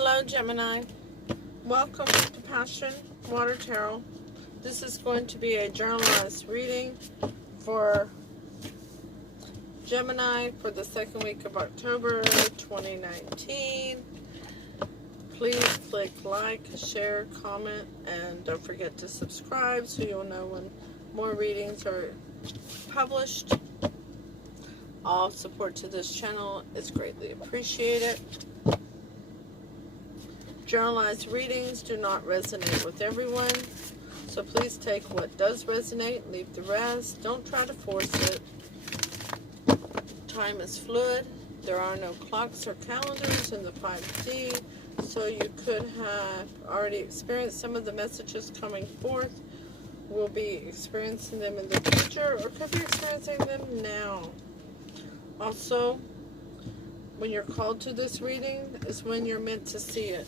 Hello, Gemini. Welcome to Passion Water Tarot. This is going to be a generalized reading for Gemini for the second week of October 2019. Please click like, share, comment, and don't forget to subscribe so you'll know when more readings are published. All support to this channel is greatly appreciated. Generalized readings do not resonate with everyone, so please take what does resonate, leave the rest. Don't try to force it. Time is fluid. There are no clocks or calendars in the 5D, so you could have already experienced some of the messages coming forth. We'll be experiencing them in the future, or could be experiencing them now. Also, when you're called to this reading is when you're meant to see it.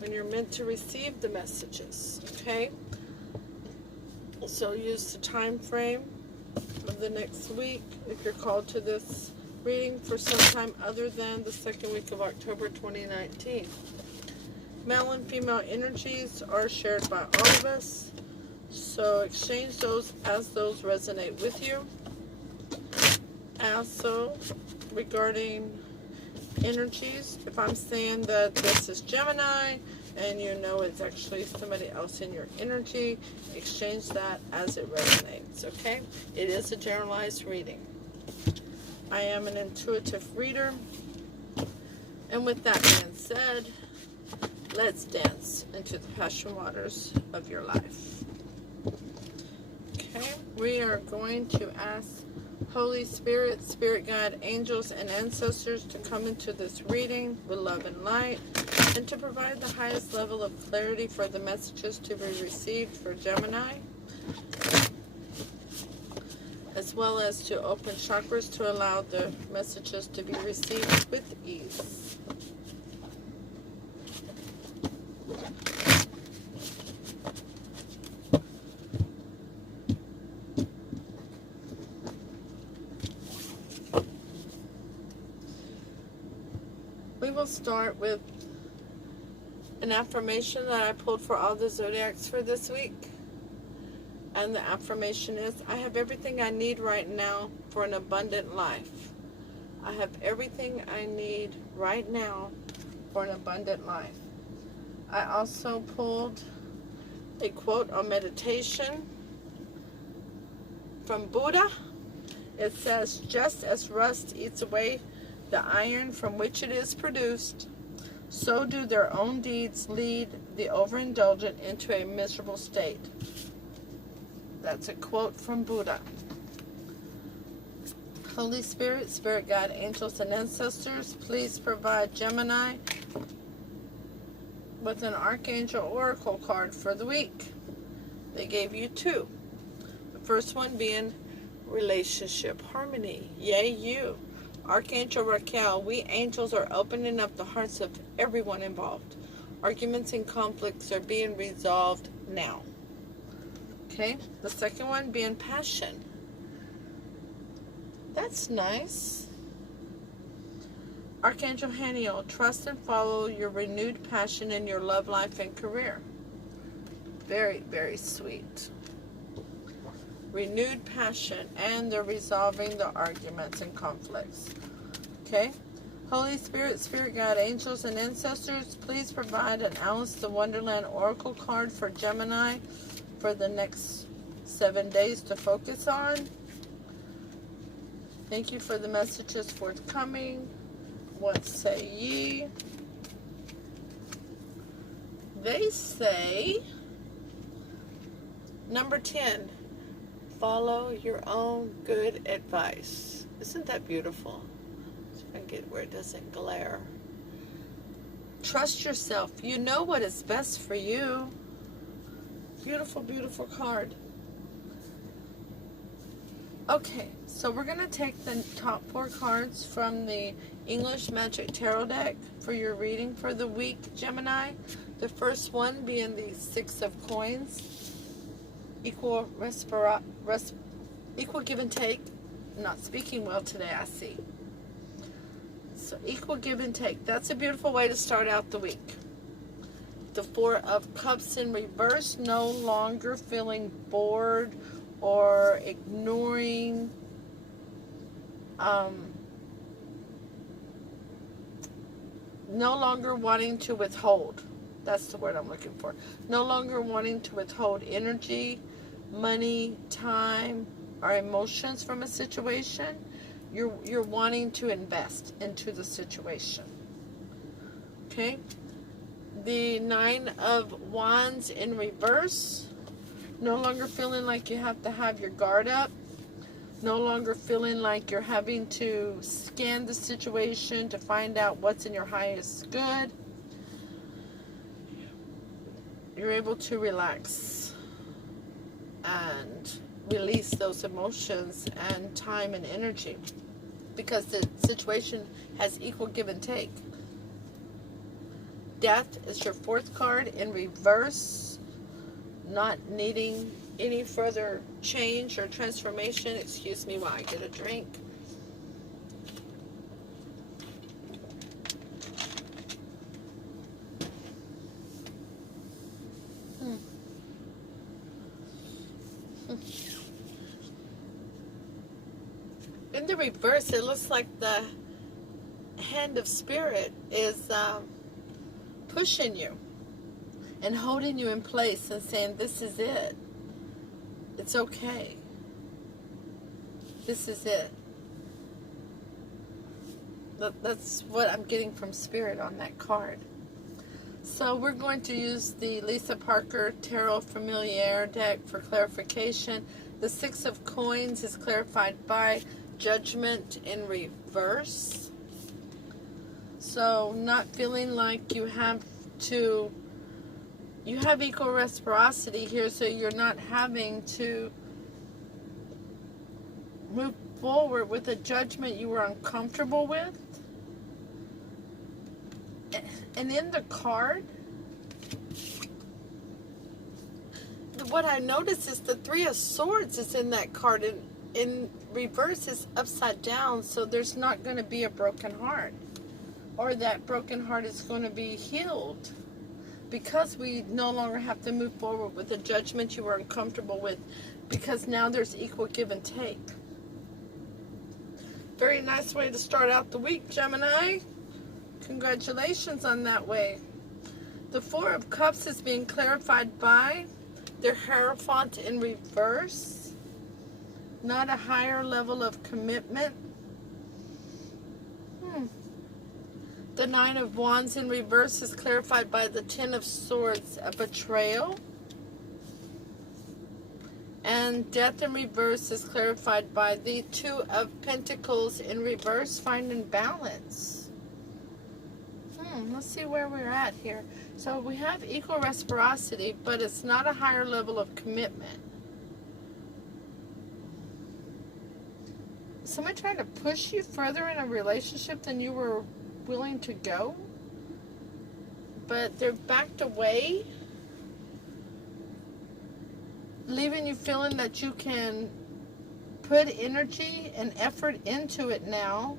When you're meant to receive the messages, okay? So use the time frame of the next week if you're called to this reading for some time other than the second week of October 2019. Male and female energies are shared by all of us, so exchange those as those resonate with you. Also, regarding energies, if I'm saying that this is Gemini and you know it's actually somebody else in your energy, exchange that as it resonates, okay? It is a generalized reading. I am an intuitive reader, and with that being said, let's dance into the passion waters of your life. Okay, we are going to ask Holy Spirit, Spirit Guide, Angels, and Ancestors to come into this reading with love and light, and to provide the highest level of clarity for the messages to be received for Gemini, as well as to open chakras to allow the messages to be received with ease. We will start with an affirmation that I pulled for all the zodiacs for this week. And the affirmation is, I have everything I need right now for an abundant life. I have everything I need right now for an abundant life. I also pulled a quote on meditation from Buddha. It says, just as rust eats away the iron from which it is produced, so do their own deeds lead the overindulgent into a miserable state. That's a quote from Buddha. Holy Spirit, Spirit Guide, Angels, and Ancestors, please provide Gemini with an Archangel Oracle card for the week. They gave you two. The first one being relationship harmony. Yay, you. Archangel Raquel, we angels are opening up the hearts of everyone involved. Arguments and conflicts are being resolved now. Okay, the second one being passion. That's nice. Archangel Haniel, trust and follow your renewed passion in your love life and career. Very, very sweet. Renewed passion, and they're resolving the arguments and conflicts. Okay? Holy Spirit, Spirit Guide, Angels, and Ancestors, please provide an Alice the Wonderland Oracle card for Gemini for the next 7 days to focus on. Thank you for the messages forthcoming. What say ye? They say, number 10, follow your own good advice. Isn't that beautiful? So I can get where it doesn't glare. Trust yourself. You know what is best for you. Beautiful, beautiful card. Okay, so we're going to take the top 4 cards from the English Magic Tarot deck for your reading for the week, Gemini. The first one being the 6 of Coins. Equal give and take. Not speaking well today, I see. So equal give and take. That's a beautiful way to start out the week. The Four of Cups in reverse, no longer feeling bored or ignoring no longer wanting to withhold. That's the word I'm looking for. No longer wanting to withhold energy, money, time, or emotions from a situation. You're wanting to invest into the situation. Okay? The Nine of Wands in reverse. No longer feeling like you have to have your guard up. No longer feeling like you're having to scan the situation to find out what's in your highest good. You're able to relax and release those emotions and time and energy because the situation has equal give and take. Death is your fourth card in reverse. Not needing any further change or transformation. Excuse me while I get a drink. In the reverse, it looks like the hand of spirit is pushing you and holding you in place and saying, this is it. It's okay. This is it. That's what I'm getting from Spirit on that card. So we're going to use the Lisa Parker Tarot Familiar deck for clarification. The Six of Coins is clarified by Judgment in reverse. So not feeling like you have equal reciprocity here, so you're not having to move forward with a judgment you were uncomfortable with. And in the card, what I notice is the Three of Swords is in that card, and in reverse is upside down, so there's not going to be a broken heart, or that broken heart is going to be healed, because we no longer have to move forward with a judgment you were uncomfortable with, because now there's equal give and take. Very nice way to start out the week, Gemini. Congratulations on that way. The Four of Cups is being clarified by the Hierophant in reverse. Not a higher level of commitment. The Nine of Wands in reverse is clarified by the Ten of Swords, a betrayal. And Death in reverse is clarified by the Two of Pentacles in reverse, finding balance. Let's see where we're at here. So we have equal reciprocity, but it's not a higher level of commitment. Someone trying to push you further in a relationship than you were willing to go, but they're backed away, leaving you feeling that you can put energy and effort into it now.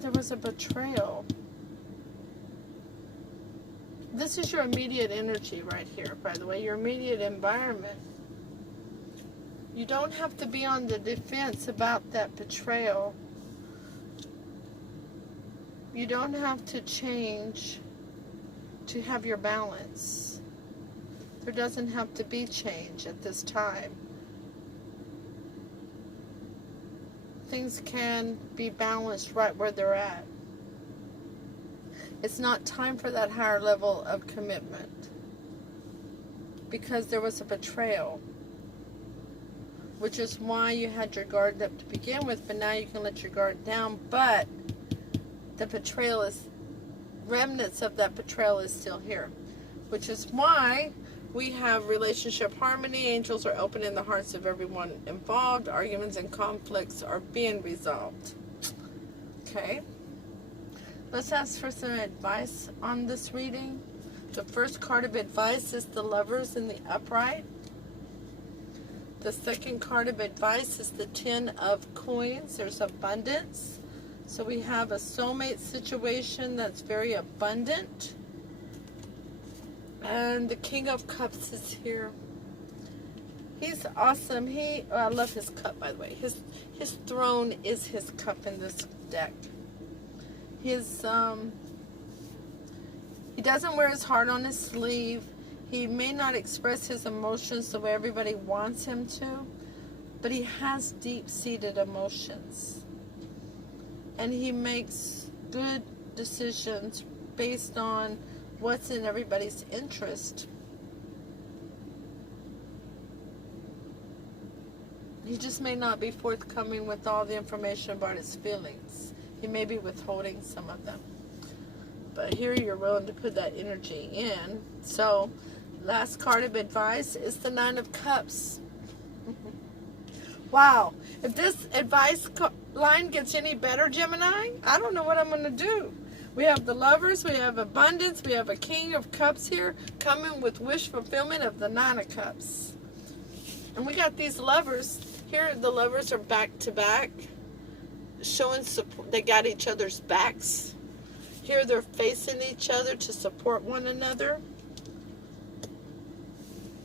There was a betrayal. This is your immediate energy right here, by the way, your immediate environment. You don't have to be on the defense about that betrayal. You don't have to change to have your balance. There doesn't have to be change at this time. Things can be balanced right where they're at. It's not time for that higher level of commitment, because there was a betrayal, which is why you had your guard up to begin with, but now you can let your guard down. But the betrayal is, remnants of that betrayal is still here, which is why we have relationship harmony. Angels are opening the hearts of everyone involved. Arguments and conflicts are being resolved. Okay. Let's ask for some advice on this reading. The first card of advice is the Lovers in the upright. The second card of advice is the Ten of Coins. There's abundance. So we have a soulmate situation that's very abundant. And the King of Cups is here. He's awesome. I love his cup, by the way. His throne is his cup in this deck. He doesn't wear his heart on his sleeve. He may not express his emotions the way everybody wants him to, but he has deep-seated emotions. And he makes good decisions based on what's in everybody's interest. He just may not be forthcoming with all the information about his feelings. He may be withholding some of them. But here you're willing to put that energy in. So, last card of advice is the Nine of Cups. Wow. If this advice line gets any better, Gemini, I don't know what I'm going to do. We have the Lovers, we have abundance, we have a King of Cups here coming with wish fulfillment of the Nine of Cups. And we got these Lovers. Here the Lovers are back to back, showing support. They got each other's backs. Here they're facing each other to support one another.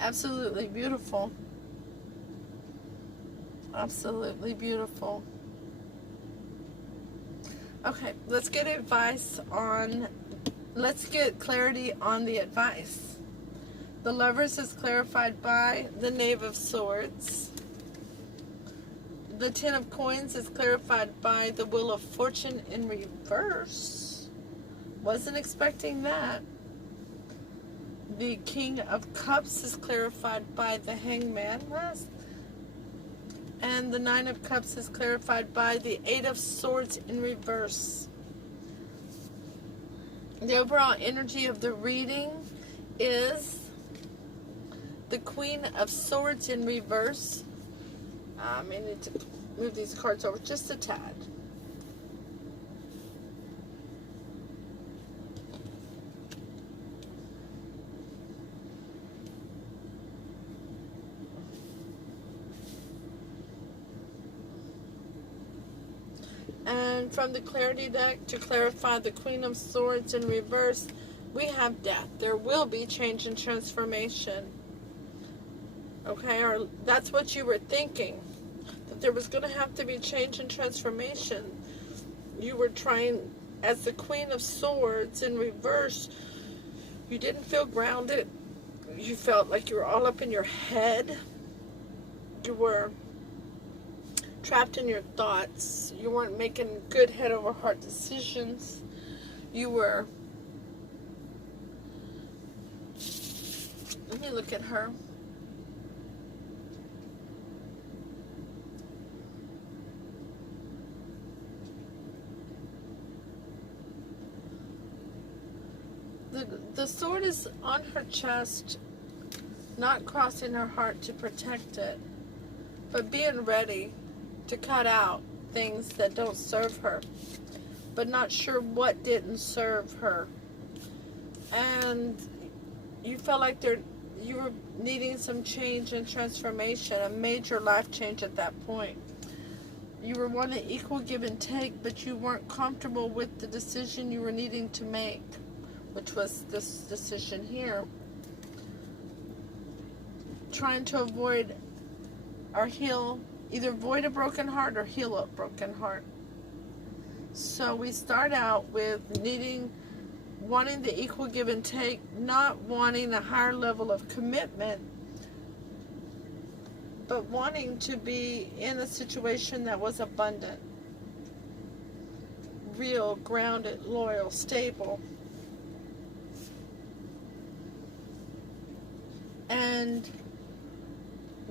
Absolutely beautiful. Absolutely beautiful. Okay, let's get clarity on the advice. The Lovers is clarified by the Knave of Swords. The Ten of Coins is clarified by the Wheel of Fortune in reverse. Wasn't expecting that. The King of Cups is clarified by the Hangman. And the Nine of Cups is clarified by the Eight of Swords in reverse. The overall energy of the reading is the Queen of Swords in reverse. I may need to move these cards over just a tad. And from the Clarity deck, to clarify the Queen of Swords in reverse, we have death. There will be change and transformation. Okay, or that's what you were thinking. That there was going to have to be change and transformation. You were trying, as the Queen of Swords in reverse, you didn't feel grounded. You felt like you were all up in your head. You were trapped in your thoughts. You weren't making good head over heart decisions. You were... Let me look at her. The sword is on her chest, not crossing her heart to protect it, but being ready to cut out things that don't serve her, but not sure what didn't serve her. And you felt like you were needing some change and transformation, a major life change at that point. You were wanting equal give and take, but you weren't comfortable with the decision you were needing to make, which was this decision here. Trying to avoid or heal, either void a broken heart or heal a broken heart. So we start out with wanting the equal give and take, not wanting a higher level of commitment, but wanting to be in a situation that was abundant, real, grounded, loyal, stable. And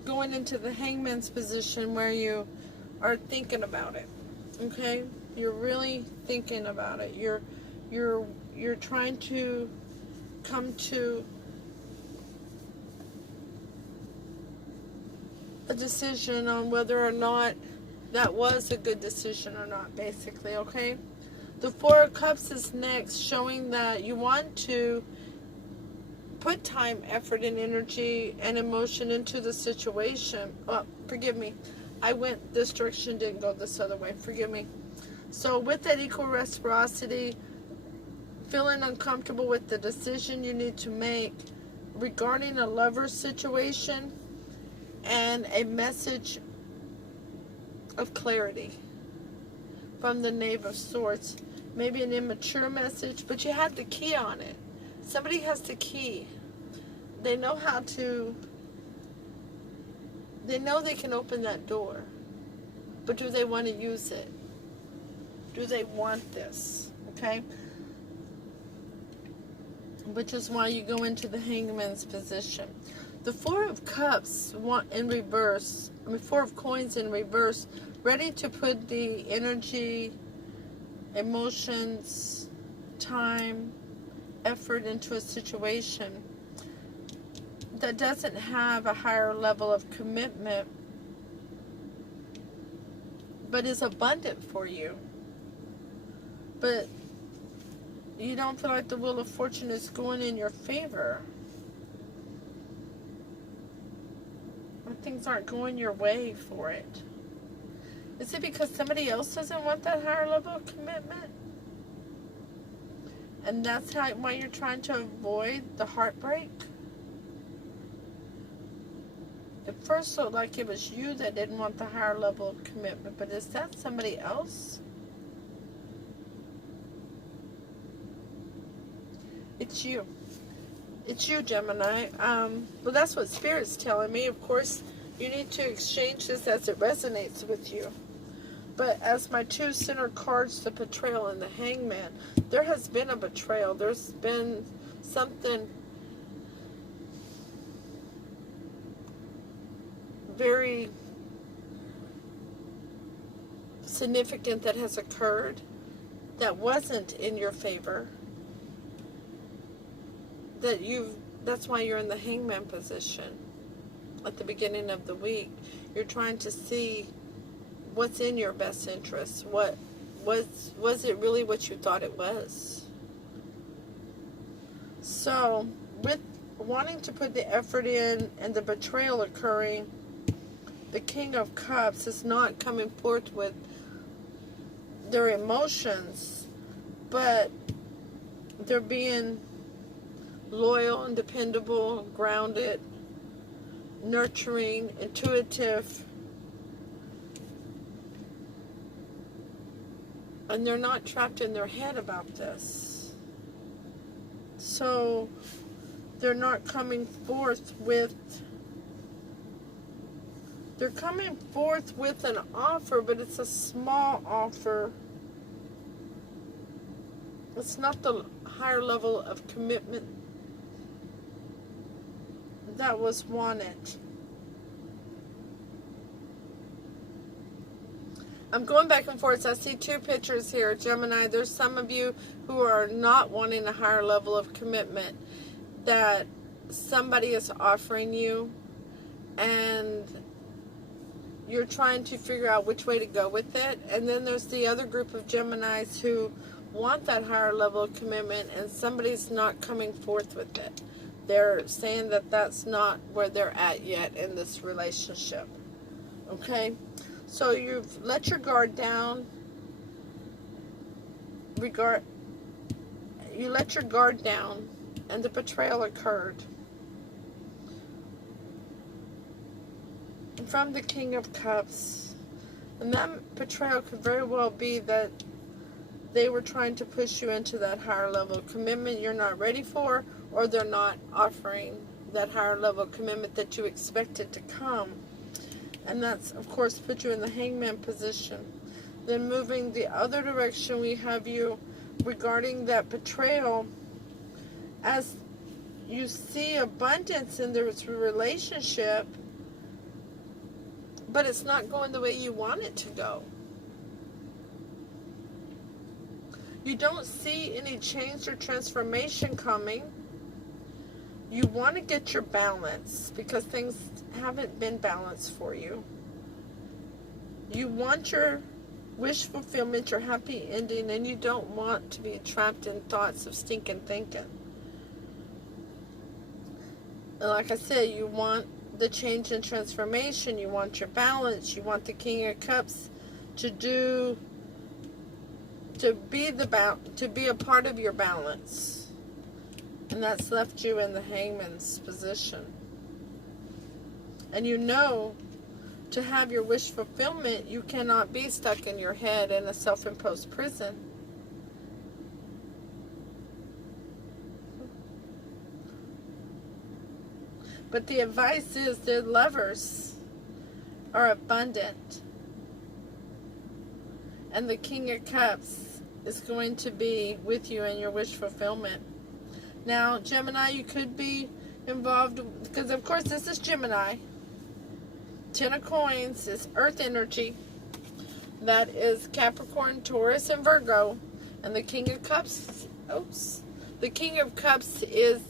going into the Hangman's position where you are thinking about it, okay? You're really thinking about it. You're trying to come to a decision on whether or not that was a good decision or not, basically, okay? The Four of Cups is next, showing that you want to put time, effort, and energy and emotion into the situation. Oh, forgive me. I went this direction, didn't go this other way. Forgive me. So with that equal reciprocity, feeling uncomfortable with the decision you need to make regarding a lover situation, and a message of clarity from the Knave of Swords. Maybe an immature message, but you have the key on it. Somebody has the key. They know how to, they know they can open that door. But do they want to use it? Do they want this? Okay? Which is why you go into the Hangman's position. The Four of Cups in reverse, Four of Coins in reverse, ready to put the energy, emotions, time, effort into a situation that doesn't have a higher level of commitment, but is abundant for you. But you don't feel like the Wheel of Fortune is going in your favor. Or things aren't going your way for it. Is it because somebody else doesn't want that higher level of commitment? And that's why you're trying to avoid the heartbreak? It first looked like it was you that didn't want the higher level of commitment, but is that somebody else? It's you. It's you, Gemini. Well, that's what Spirit's telling me. Of course, you need to exchange this as it resonates with you. But as my two center cards, the Betrayal and the Hangman, there has been a betrayal. There's been something very significant that has occurred that wasn't in your favor. That's why you're in the Hangman position at the beginning of the week. You're trying to see what's in your best interest. What was it really what you thought it was? So with wanting to put the effort in and the betrayal occurring, the King of Cups is not coming forth with their emotions, but they're being loyal and dependable, grounded, nurturing, intuitive, and they're not trapped in their head about this. So they're not coming forth with, they're coming forth with an offer, but it's a small offer. It's not the higher level of commitment that was wanted. I'm going back and forth. So I see two pictures here, Gemini. There's some of you who are not wanting a higher level of commitment that somebody is offering you, and you're trying to figure out which way to go with it. And then there's the other group of Geminis who want that higher level of commitment, and somebody's not coming forth with it. They're saying that that's not where they're at yet in this relationship. Okay? So you've let your guard down. You let your guard down, and the betrayal occurred. And from the King of Cups. And that betrayal could very well be that they were trying to push you into that higher level of commitment you're not ready for, or they're not offering that higher level of commitment that you expected to come. And that's, of course, put you in the Hangman position. Then moving the other direction, we have you regarding that betrayal, as you see abundance in this relationship, but it's not going the way you want it to go. You don't see any change or transformation coming. You want to get your balance because things haven't been balanced for you. You want your wish fulfillment, your happy ending, and you don't want to be trapped in thoughts of stinking thinking. And like I said, you want the change and transformation. You want your balance. You want the King of Cups to be a part of your balance. And that's left you in the Hangman's position. And you know, to have your wish fulfillment, you cannot be stuck in your head in a self-imposed prison. But the advice is their lovers are abundant. And the King of Cups is going to be with you in your wish fulfillment. Now, Gemini, you could be involved, because of course this is Gemini. Ten of Coins is Earth energy. That is Capricorn, Taurus, and Virgo. And the King of Cups, the King of Cups is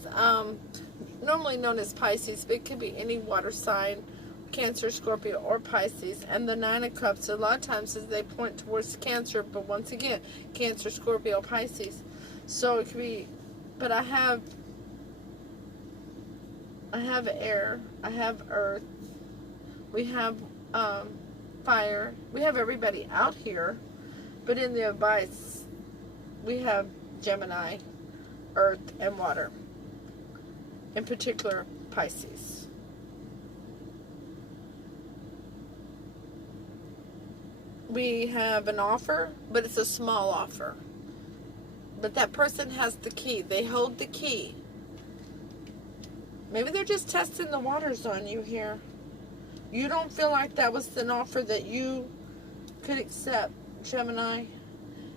normally known as Pisces, but it could be any water sign, Cancer, Scorpio, or Pisces. And the Nine of Cups, a lot of times they point towards Cancer, but once again, Cancer, Scorpio, Pisces. So it could be, but I have air, I have earth, we have fire, we have everybody out here, but in the advice, we have Gemini, earth, and water. In particular, Pisces. We have an offer, but it's a small offer. But that person has the key. They hold the key. Maybe they're just testing the waters on you here. You don't feel like that was an offer that you could accept, Gemini.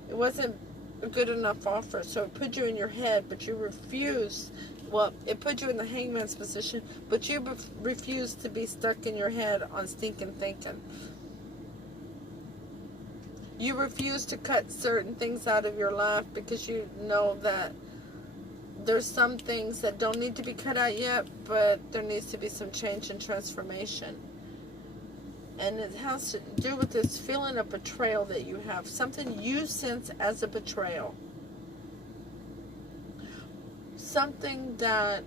It wasn't a good enough offer, so it put you in your head, but you refused. Well, it put you in the Hangman's position, but you refused to be stuck in your head on stinking thinking. You refuse to cut certain things out of your life because you know that there's some things that don't need to be cut out yet, but there needs to be some change and transformation. And it has to do with this feeling of betrayal that you have. Something you sense as a betrayal. Something that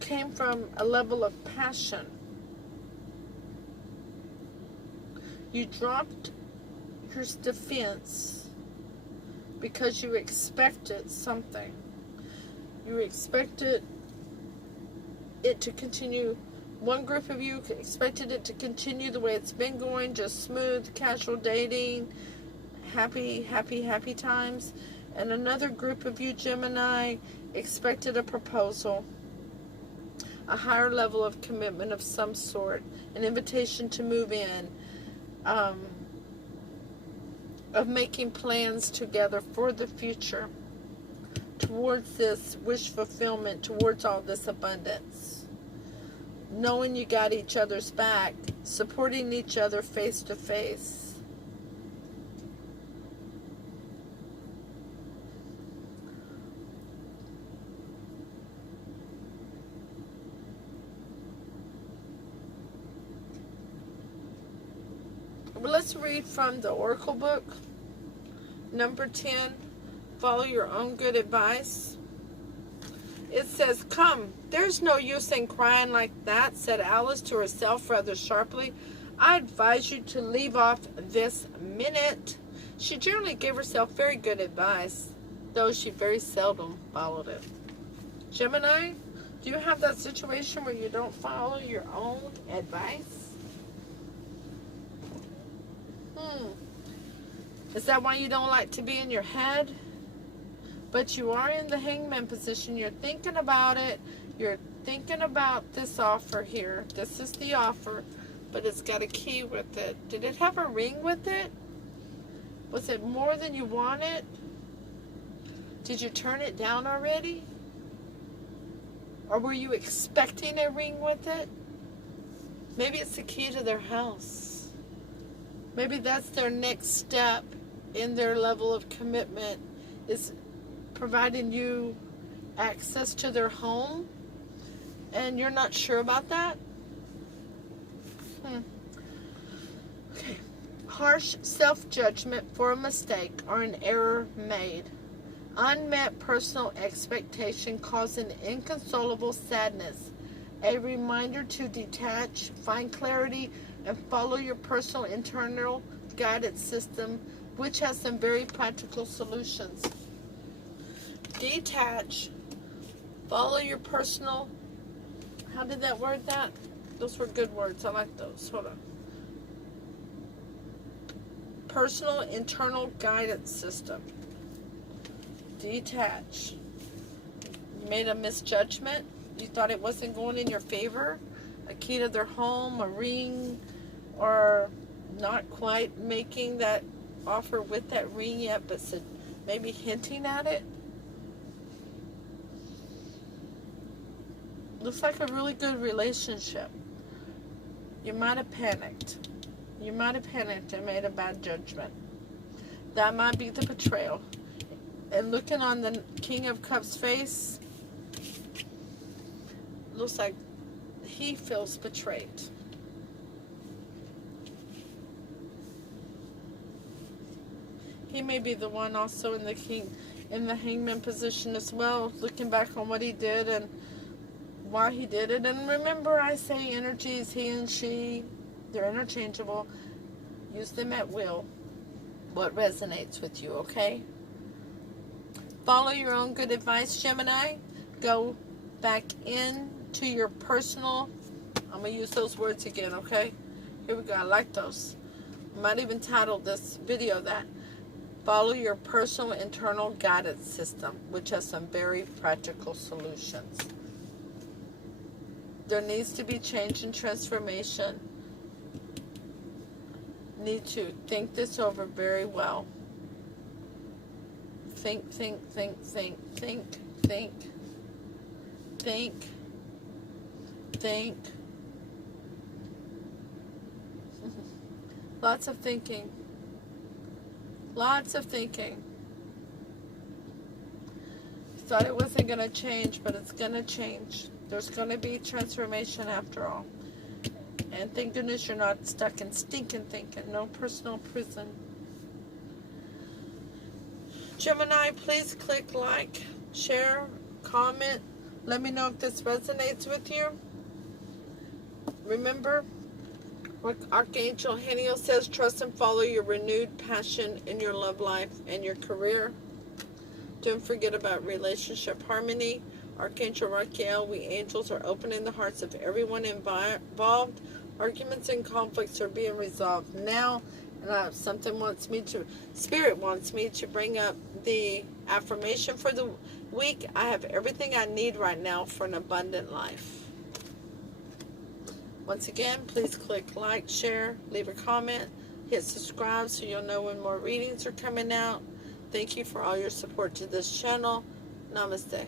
came from a level of passion. You dropped your defense because you expected something. You expected it to continue. One group of you expected it to continue the way it's been going, just smooth, casual dating, happy times. And another group of you, Gemini, expected a proposal, a higher level of commitment of some sort, an invitation to move in, of making plans together for the future, towards this wish fulfillment, towards all this abundance. Knowing you got each other's back, supporting each other face to face. Well, let's read from the Oracle book. Number 10, follow your own good advice. It says, "Come, there's no use in crying like that," said Alice to herself rather sharply. "I advise you to leave off this minute." She generally gave herself very good advice, though she very seldom followed it. Gemini, do you have that situation where you don't follow your own advice? Is that why you don't like to be in your head? But you are in the Hangman position. You're thinking about it. You're thinking about this offer here. This is the offer, but it's got a key with it. Did it have a ring with it? Was it more than you wanted? Did you turn it down already? Or were you expecting a ring with it? Maybe it's the key to their house. Maybe that's their next step in their level of commitment, is providing you access to their home, and you're not sure about that? Okay. Harsh self-judgment for a mistake or an error made. Unmet personal expectation causing inconsolable sadness. A reminder to detach, find clarity, and follow your personal internal guidance system, which has some very practical solutions. Detach, follow your personal, how did that word that? Those were good words. I like those. Hold on. Personal internal guidance system. Detach. You made a misjudgment. You thought it wasn't going in your favor. A key to their home, a ring, or not quite making that offer with that ring yet, but maybe hinting at it. Looks like a really good relationship. You might have panicked. You might have panicked and made a bad judgment. That might be the betrayal. And looking on the King of Cups face, looks like he feels betrayed. He may be the one also in the hangman position as well, looking back on what he did and why he did it. And remember, I say energies, he and she, they're interchangeable. Use them at will. What resonates with you, okay? Follow your own good advice, Gemini. Go back into your personal, I'm going to use those words again, okay? Here we go. I like those. I might even title this video that. Follow your personal internal guidance system, which has some very practical solutions. There needs to be change and transformation. Need to think this over very well. Think, think, think, think, think, think, think, think. Lots of thinking. Lots of thinking. Thought it wasn't going to change, but it's going to change. There's going to be transformation after all. And thank goodness you're not stuck in stinking thinking. No personal prison. Gemini, please click like, share, comment. Let me know if this resonates with you. Remember what Archangel Haniel says, trust and follow your renewed passion in your love life and your career. Don't forget about relationship harmony. Archangel Raquel, we angels are opening the hearts of everyone involved. Arguments and conflicts are being resolved now. And Spirit wants me to bring up the affirmation for the week. I have everything I need right now for an abundant life. Once again, please click like, share, leave a comment, hit subscribe so you'll know when more readings are coming out. Thank you for all your support to this channel. Namaste.